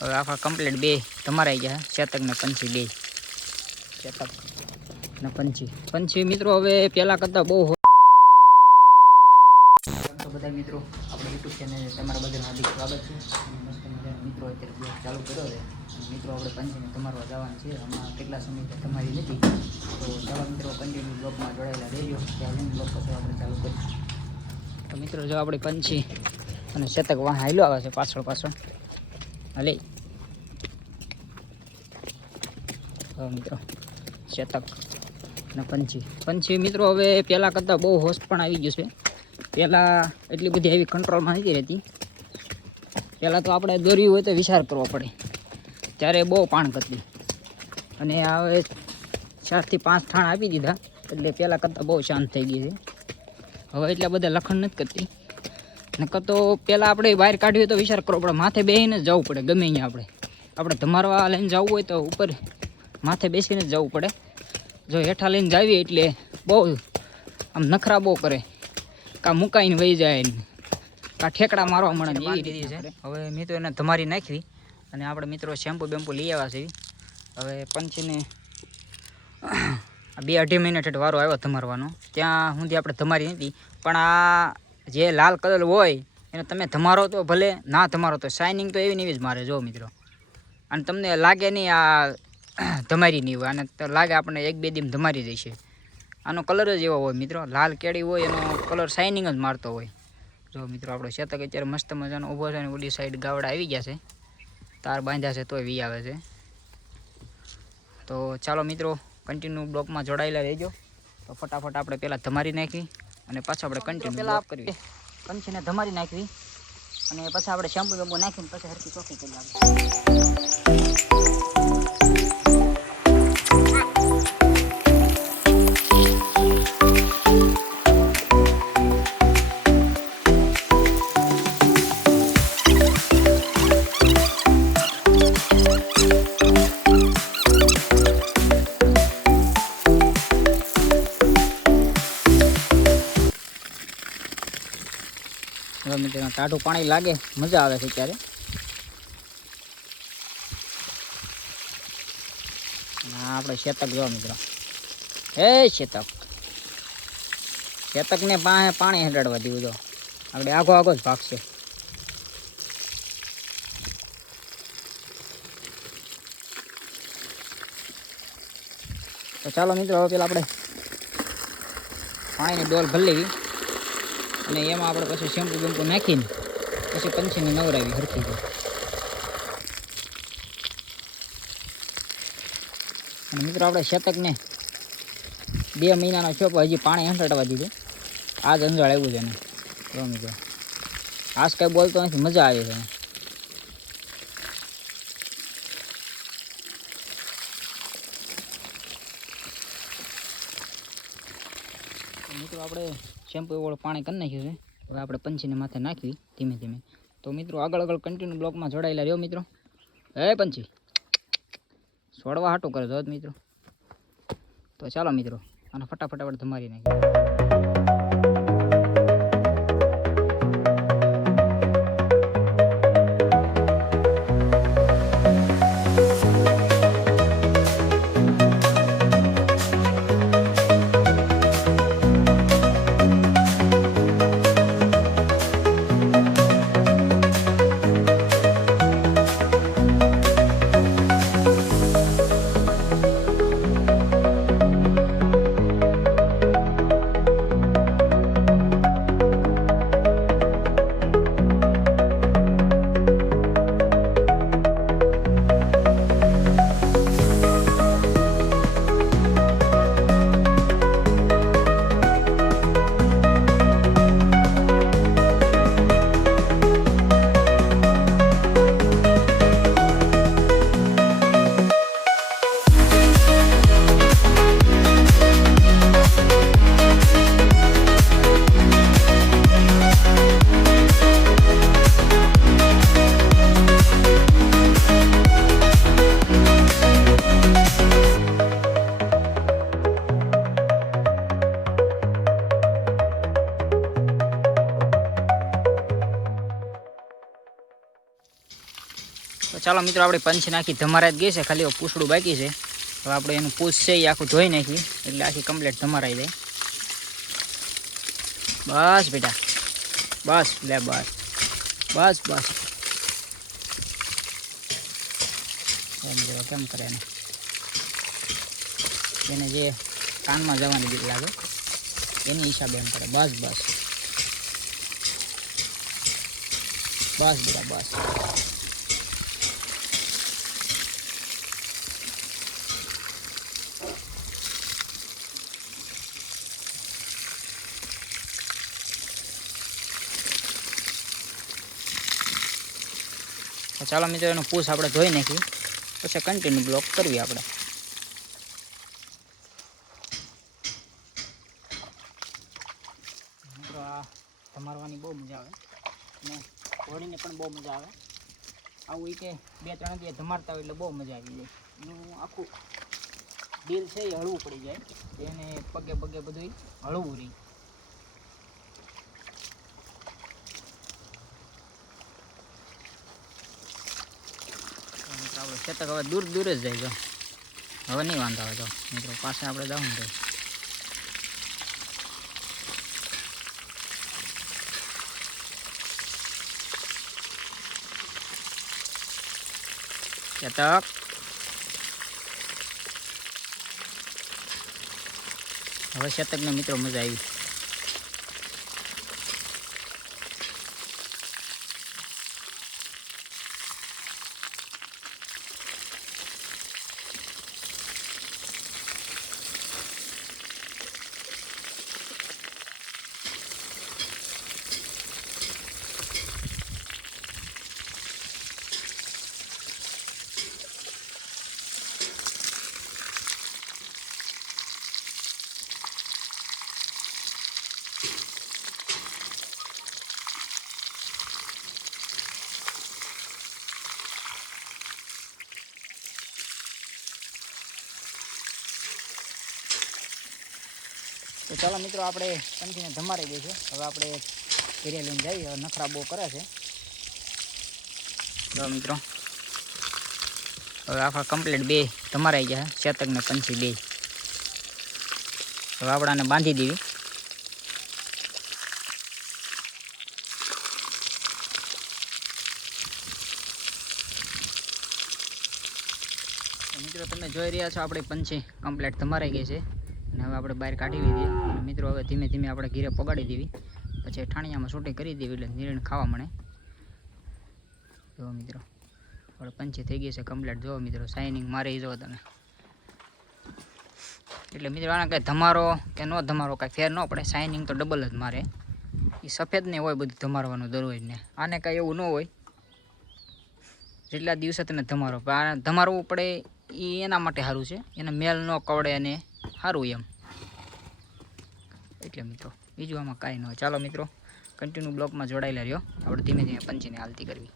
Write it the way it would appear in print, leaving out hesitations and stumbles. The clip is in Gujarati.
હવે આખા કમ્પ્લીટ બે તમારા આવી ગયા શેતક ને પંછી બે શેતક ને પંછી મિત્રો હવે પહેલાં કરતાં બહુ તો બધા મિત્રો આપણે યુટ્યુબ ચેનલ તમારા બધાનું હાર્દિક સ્વાગત છે અને મસ્ત મજાના મિત્રો અત્યારે બ્લોગ ચાલુ કર્યો છે અને મિત્રો આપણે પંચીને તમારવા જવાનું છે હમણાં કેટલા સમયથી તમારી નથી તો ચાલો મિત્રો કન્ટિન્યુ બ્લોગમાં જોડાયેલા રહેજો ત્યાં બ્લોગ પછી આપણે ચાલુ કરીશું તો મિત્રો જો આપણે પંછી અને શેતક વાહ હાલ્યો આવે છે પાછળ હાલે મિત્રો શેતક અને પંછી મિત્રો હવે પહેલાં કરતાં બહુ હોશ પણ આવી ગયું છે પહેલાં એટલી બધી એવી કંટ્રોલમાં નથી રહેતી પહેલાં તો આપણે દોરવી હોય તો વિચાર કરવો પડે ત્યારે બહુ પાણ કરતી અને હવે 4 થી 5 ઠાણ આપી દીધા એટલે પહેલાં કરતાં બહુ શાંત થઈ ગઈ છે હવે એટલા બધા લખણ નથી કરતી નકર તો પહેલાં આપણે બહાર કાઢવી હોય તો વિચાર કરવો પડે માથે બેસીને જ જવું પડે ગમે અહીંયા આપણે ધમારવા લઈને જવું હોય તો ઉપર માથે બેસીને જ જવું પડે જો હેઠા લઈને જાવીએ એટલે બહુ આમ નખરા બહુ કરે કાં મુકાઈને વહી જાય કાં ઠેકડા મારવા મળે એવી રીતે છે હવે મેં તો એને ધમારી નાખવી અને આપણે મિત્રો શેમ્પુ બેમ્પુ લઈ આવ્યા છે હવે પંચીને 2-2.5 મિનિટ વારો આવ્યો ધમારવાનો ત્યાં સુધી આપણે ધમારી નથી પણ આ જે લાલ કલર હોય એને તમે ધમારો તો ભલે ના ધમારો તો શાઇનિંગ તો એવી ને એવી જ મારે જો મિત્રો અને તમને લાગે નહીં આ ધમારી નહીં હોય અને લાગે આપણને 1-2 દિન ધમારી જશે આનો કલર જ એવો હોય મિત્રો લાલ કેળી હોય એનો કલર શાઇનિંગ જ મારતો હોય જો મિત્રો આપણો શેતક અત્યારે મસ્ત મજાનો ઊભો છે અને ઓલી સાઈડ ગાવડા આવી ગયા છે તાર બાંધ્યા છે તોય વી આવે છે તો ચાલો મિત્રો કન્ટિન્યુ બ્લોકમાં જોડાયેલા રહેજો તો ફટાફટ આપણે પહેલાં ધમારી નાખવી અને પાછા આપણે કન્ટિન્યુ બ્લોક કરવી પંચીને ધમારી નાખવી અને પછી આપણે શેમ્પુ બેમ્પુ નાખીને પછી હરખી ચોખ્ખી કરી નાખવી મિત્રો ટાઢું પાણી લાગે મજા આવે છે ત્યારે આપણે શેતક જોવા મિત્રો શેતકને પાણી હેડાડવા દીધું જો આપણે આગો જ ભાગશે તો ચાલો મિત્રો હવે પેલા આપણે પાણીની ડોલ ભરી લેવી અને એમાં આપણે પછી શેમ્પુ બેમ્પુ નાખીને પછી પંચીને નવરાવી હરખી ગઈ અને મિત્રો આપણે શેતકને 2 મહિનાનો છો પણ હજી પાણી હંટાડવા દીધું આ જ અંજાળ આવ્યું છે એને જો મિત્રો આજ કાંઈ બોલતો નથી મજા આવે છે મિત્રો આપણે શેમ્પુ વાળું પાણી કરી નાખ્યું છે હવે આપણે પંચીને માથે નાખવી ધીમે ધીમે તો મિત્રો આગળ કન્ટિન્યુ બ્લોકમાં જોડાયેલા રહ્યો મિત્રો પંચી છોડવા હાટું કરે જો મિત્રો તો ચાલો મિત્રો અને ફટાફટ આપણે ધમારી નાખીએ તો ચાલો મિત્રો આપણે પંછી નાખી ધમારા જ ગઈ છે, ખાલી પૂછડું બાકી છે. હવે આપણે એનું પૂછ છે એ આખું ધોઈ નાખી એટલે આખી કમ્પ્લીટ ધમારાઈ જાય. બસ બેટા બસ લે બસ બસ બસ એમ જો કેમ કરે એને જે કાનમાં જવાની બીક લાગે એની હિસાબે એમ કરે. બસ બસ બસ બેટા બસ. ચાલો મિત્રો એનું પૂછ આપણે ધોઈ નાખી પછી કન્ટિન્યુ બ્લોક કરવી આપણે. મિત્રો આ ધમારવાની બહુ મજા આવે અને ઘોડીને પણ બહુ મજા આવે. આવું કે 2-3 દિવસ ધમારતા હોય એટલે બહુ મજા આવી જાય. એનું આખું દિલ છે એ હળવું પડી જાય, એને પગે પગે બધું હળવું રહી. આપણે ખેતર હવે દૂર દૂર જ જાય. જો હવે નહીં વાંધો આવે. તો મિત્રો પાસે આપણે જવું ને ખેતર હવે શતકને મિત્રો મજા આવી. તો ચાલો મિત્રો આપણે પંખીને ધમારી દઈએ છીએ. હવે આપણે ઘરે લઈને જઈએ. નખરા બહુ કરે છે. જો મિત્રો હવે આખા કમ્પ્લીટ 2 ધમારાઈ ગયા, શેતક ને પંછી 2. હવે આપણાને બાંધી દેવી. મિત્રો તમે જોઈ રહ્યા છો આપણી પંછી કમ્પ્લીટ ધમારાઈ ગઈ છે અને હવે આપણે બહાર કાઢી લીધી. અને મિત્રો હવે ધીમે ધીમે આપણે ઘીરે પગાડી દેવી, પછી ઠાણિયામાં શૂટિંગ કરી દેવી એટલે નીરણ ખાવા મળે. જો મિત્રો આપણે પંછી થઈ ગઈ છે કમ્પ્લીટ. જો મિત્રો શાઇનિંગ મારી જો તમે. એટલે મિત્રો આના કાંઈ ધમારો કે ન ધમારો કાંઈ ફેર ન પડે. શાઇનિંગ તો ડબલ જ મારે. એ સફેદ ને હોય બધું ધમારવાનું દરરોજ ને. આને કાંઈ એવું ન હોય. જેટલા દિવસે તમે ધમારો પણ ધમારવું પડે એ એના માટે સારું છે. એને મેલ ન કવડે અને સારું એમ. એટલે મિત્રો બીજું આમાં કાંઈ ન હોય. ચાલો મિત્રો કન્ટિન્યુ બ્લોકમાં જોડાયેલા રહ્યો. આપણે ધીમે ધીમે પંચીને હાલતી કરવી.